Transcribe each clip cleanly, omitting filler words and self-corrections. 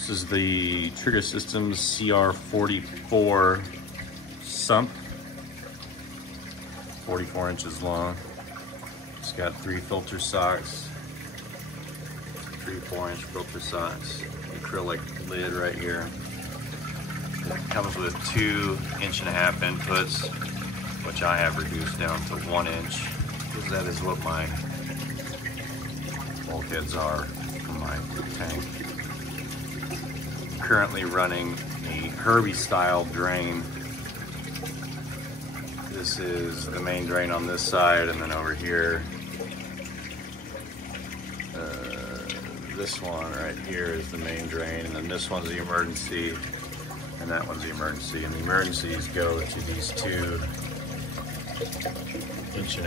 This is the Trigger Systems CR44 Sump, 44 inches long. It's got 3 filter socks, 3 4-inch filter socks, acrylic lid right here. It comes with 2 1.5 inch inputs, which I have reduced down to 1 inch, because that is what my bulkheads are for my tank. Currently running a Herbie style drain. This is the main drain on this side, and then over here, this one right here is the main drain, and then this one's the emergency, and that one's the emergency. And the emergencies go to these 2 1.5 inch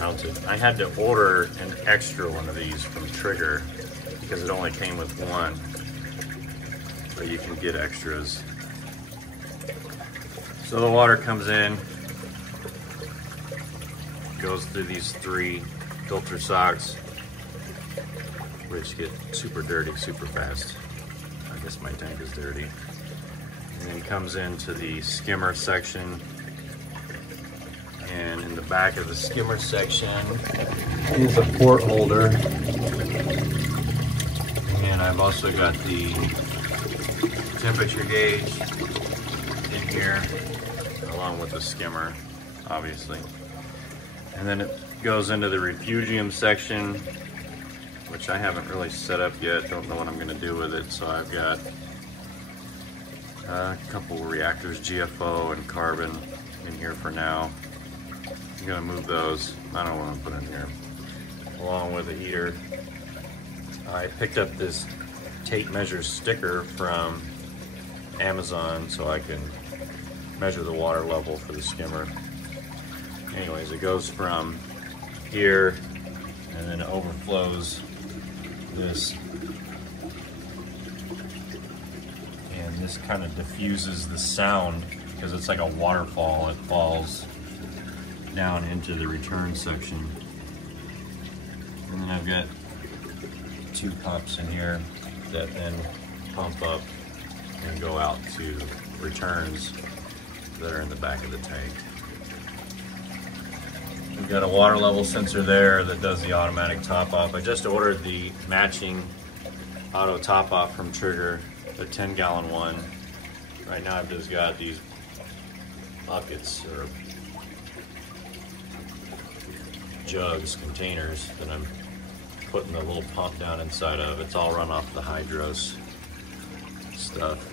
mounted. I had to order an extra one of these from Trigger because it only came with one, but you can get extras. So the water comes in, goes through these 3 filter socks, which get super dirty super fast. I guess my tank is dirty. And then comes into the skimmer section. And in the back of the skimmer section is a port holder. And I've also got the temperature gauge in here, along with the skimmer, obviously. And then it goes into the refugium section, which I haven't really set up yet. Don't know what I'm going to do with it. So I've got a couple reactors, GFO and carbon, in here for now. I'm going to move those. I don't want to put in here. Along with a heater. I picked up this tape measure sticker from Amazon so I can measure the water level for the skimmer. Anyways, it goes from here and then it overflows this, and this kind of diffuses the sound because it's like a waterfall. It falls down into the return section. And then I've got 2 pumps in here that then pump up and go out to returns that are in the back of the tank. We've got a water level sensor there that does the automatic top off. I just ordered the matching auto top off from Trigger, the 10-gallon one. Right now I've just got these buckets or jugs, containers that I'm putting the little pump down inside of. It's all run off the Hydros stuff,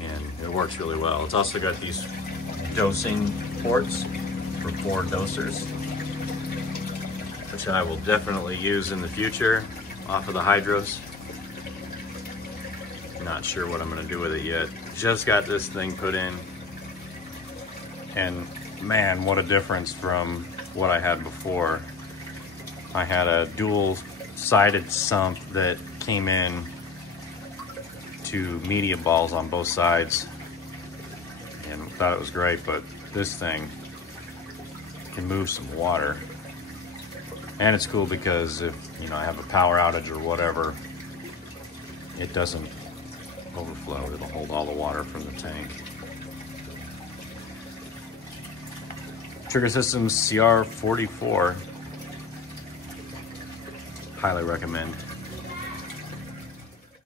and it works really well. It's also got these dosing ports for 4 dosers, which I will definitely use in the future off of the Hydros. Not sure what I'm going to do with it yet. Just got this thing put in, and man, what a difference from what I had before. I had a dual-sided sump that came in to media balls on both sides, and thought it was great, but this thing can move some water. And it's cool because if, you know, I have a power outage or whatever, it doesn't overflow. It'll hold all the water from the tank. Trigger Systems CR44. Highly recommend.